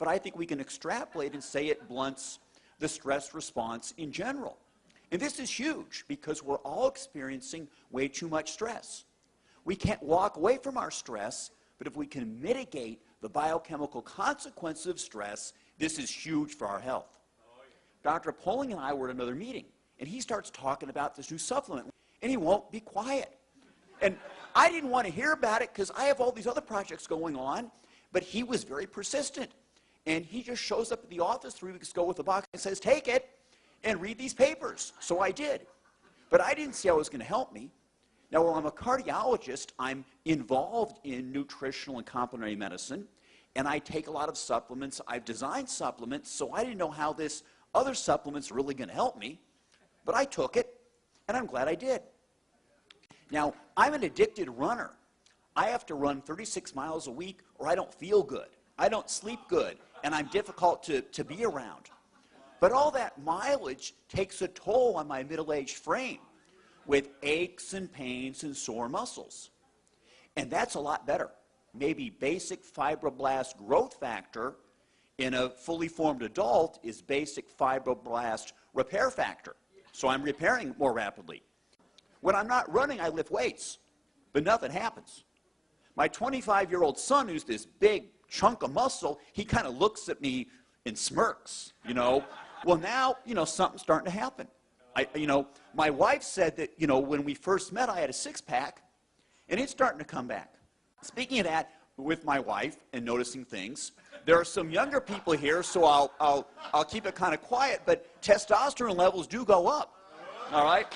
but I think we can extrapolate and say it blunts the stress response in general. And this is huge because we're all experiencing way too much stress. We can't walk away from our stress, but if we can mitigate the biochemical consequences of stress, this is huge for our health. Dr. Poling and I were at another meeting, and he starts talking about this new supplement, and he won't be quiet. And I didn't want to hear about it because I have all these other projects going on, but he was very persistent. And he just shows up at the office 3 weeks ago with a box and says, take it and read these papers. So I did. But I didn't see how it was going to help me. Now, while I'm a cardiologist, I'm involved in nutritional and complementary medicine, and I take a lot of supplements. I've designed supplements, so I didn't know how this other supplement's really going to help me. But I took it, and I'm glad I did. Now, I'm an addicted runner. I have to run 36 miles a week or I don't feel good. I don't sleep good, and I'm difficult to be around. But all that mileage takes a toll on my middle-aged frame with aches and pains and sore muscles. And that's a lot better. Maybe basic fibroblast growth factor in a fully formed adult is basic fibroblast repair factor. So I'm repairing more rapidly. When I'm not running, I lift weights, but nothing happens. My 25-year-old son, who's this big chunk of muscle, he kind of looks at me and smirks, you know. Well, now, you know, something's starting to happen. My wife said that, you know, when we first met, I had a six-pack, and it's starting to come back. Speaking of that, with my wife and noticing things, there are some younger people here, so I'll keep it kind of quiet, but testosterone levels do go up, all right?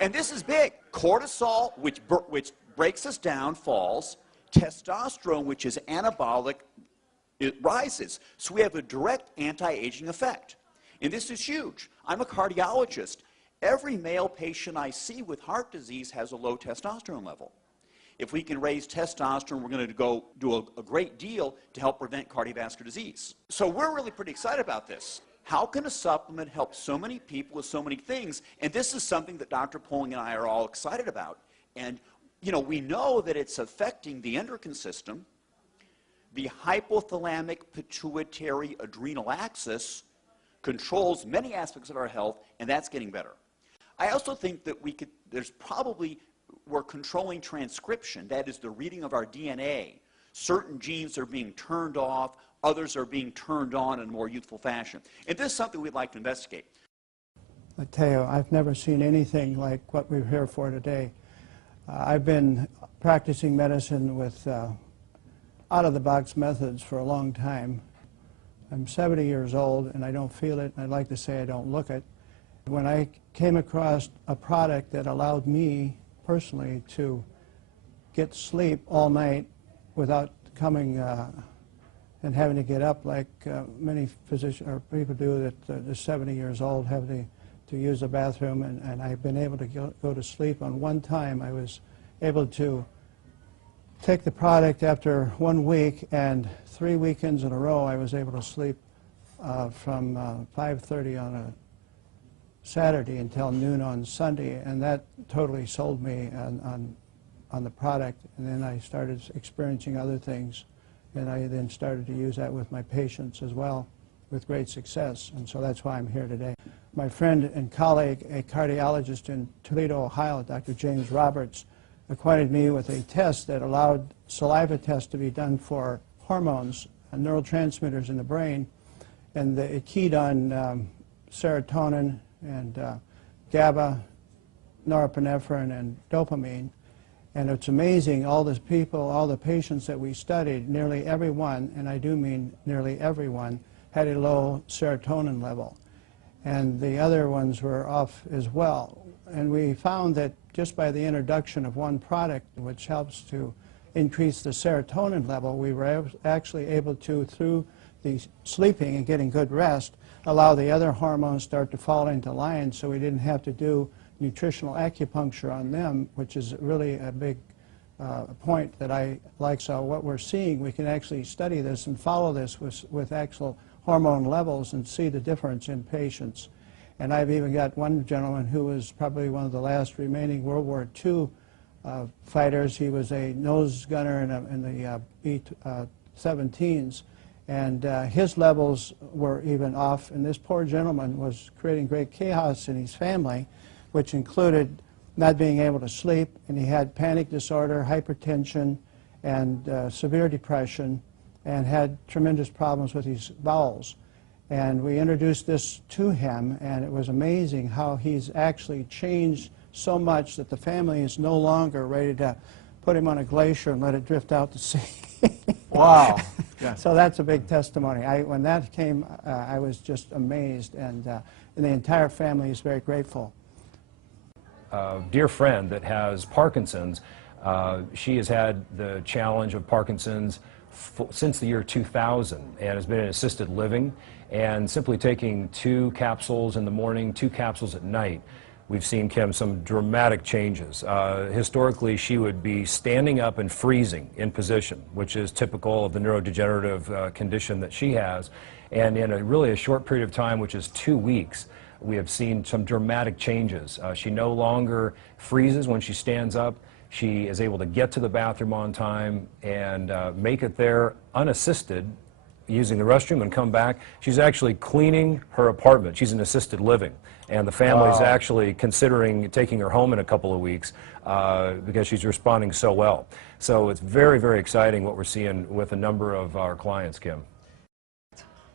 And this is big. Cortisol, which breaks us down, falls. Testosterone, which is anabolic, it rises. So we have a direct anti-aging effect. And this is huge. I'm a cardiologist. Every male patient I see with heart disease has a low testosterone level. If we can raise testosterone, we're going to go do a great deal to help prevent cardiovascular disease. So we're really pretty excited about this. How can a supplement help so many people with so many things? And this is something that Dr. Poling and I are all excited about. And, you know, we know that it's affecting the endocrine system, the hypothalamic pituitary adrenal axis controls many aspects of our health, and that's getting better. I also think that we're controlling transcription, that is the reading of our DNA. Certain genes are being turned off, others are being turned on in a more youthful fashion. And this is something we'd like to investigate. I tell you, I've never seen anything like what we're here for today. I've been practicing medicine with out-of-the-box methods for a long time. I'm 70 years old and I don't feel it, and I'd like to say I don't look it. When I came across a product that allowed me personally to get sleep all night without coming and having to get up like many physicians or people do that are 70 years old, having to use the bathroom, and I've been able to go to sleep. On one time I was able to take the product after 1 week, and 3 weekends in a row I was able to sleep from 5:30 on a Saturday until noon on Sunday, and that totally sold me on the product. And then I started experiencing other things, and I then started to use that with my patients as well with great success, and so that's why I'm here today. My friend and colleague, a cardiologist in Toledo, Ohio, Dr. James Roberts, acquainted me with a test that allowed saliva tests to be done for hormones and neurotransmitters in the brain, and it keyed on serotonin and GABA, norepinephrine, and dopamine. And it's amazing, all the people, all the patients that we studied, nearly everyone, and I do mean nearly everyone, had a low serotonin level. And the other ones were off as well. And we found that just by the introduction of one product, which helps to increase the serotonin level, we were actually able to, through the sleeping and getting good rest, allow the other hormones start to fall into line, so we didn't have to do nutritional acupuncture on them, which is really a big point that I like. So what we're seeing, we can actually study this and follow this with actual hormone levels and see the difference in patients. And I've even got one gentleman who was probably one of the last remaining World War II fighters. He was a nose gunner in the B-17s, And his levels were even off, and this poor gentleman was creating great chaos in his family, which included not being able to sleep, and he had panic disorder, hypertension, and severe depression, and had tremendous problems with his bowels. And we introduced this to him, and it was amazing how he's actually changed so much that the family is no longer ready to put him on a glacier and let it drift out to sea. Wow. Yeah. So that's a big testimony. When that came, I was just amazed, and the entire family is very grateful. A dear friend that has Parkinson's, she has had the challenge of Parkinson's since the year 2000 and has been in assisted living, and simply taking 2 capsules in the morning, 2 capsules at night, we've seen, Kim, some dramatic changes. Historically, she would be standing up and freezing in position, which is typical of the neurodegenerative condition that she has. And in really a short period of time, which is 2 weeks, we have seen some dramatic changes. She no longer freezes when she stands up. She is able to get to the bathroom on time and make it there unassisted, using the restroom, and come back. She's actually cleaning her apartment. She's in assisted living, and the family's actually considering taking her home in a couple of weeks because she's responding so well. So it's very, very exciting what we're seeing with a number of our clients, Kim.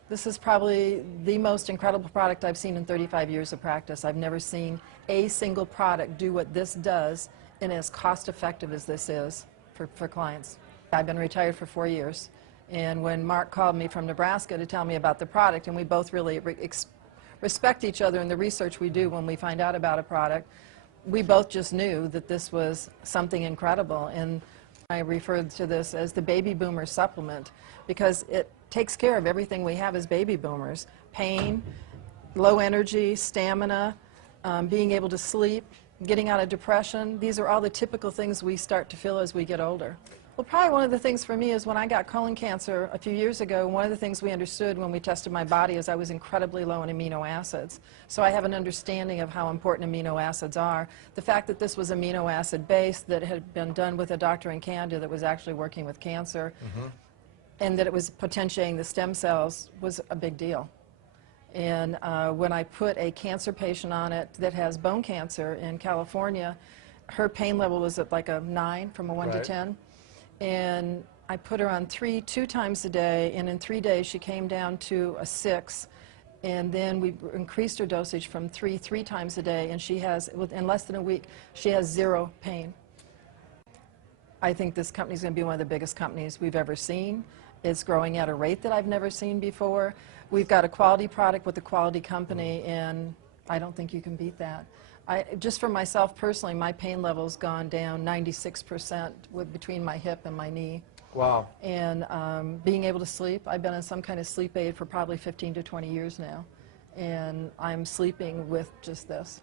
This is probably the most incredible product I've seen in 35 years of practice. I've never seen a single product do what this does and as cost-effective as this is for clients. I've been retired for 4 years. And when Mark called me from Nebraska to tell me about the product, and we both really respect each other in the research we do when we find out about a product, we both just knew that this was something incredible. And I referred to this as the baby boomer supplement because it takes care of everything we have as baby boomers: pain, low energy, stamina, being able to sleep, getting out of depression. These are all the typical things we start to feel as we get older. Well, probably one of the things for me is when I got colon cancer a few years ago, one of the things we understood when we tested my body is I was incredibly low in amino acids. So I have an understanding of how important amino acids are. The fact that this was amino acid based, that had been done with a doctor in Canada that was actually working with cancer, and that it was potentiating the stem cells was a big deal. And when I put a cancer patient on it that has bone cancer in California, her pain level was at like a 9 from a 1 to 10. And I put her on 2 times a day, and in 3 days she came down to a 6. And then we increased her dosage from 3 times a day, and she has, in less than a week, she has 0 pain. I think this company is going to be one of the biggest companies we've ever seen. It's growing at a rate that I've never seen before. We've got a quality product with a quality company, and I don't think you can beat that. Just for myself personally, my pain level's gone down 96% between my hip and my knee. Wow. And being able to sleep, I've been on some kind of sleep aid for probably 15 to 20 years now, and I'm sleeping with just this.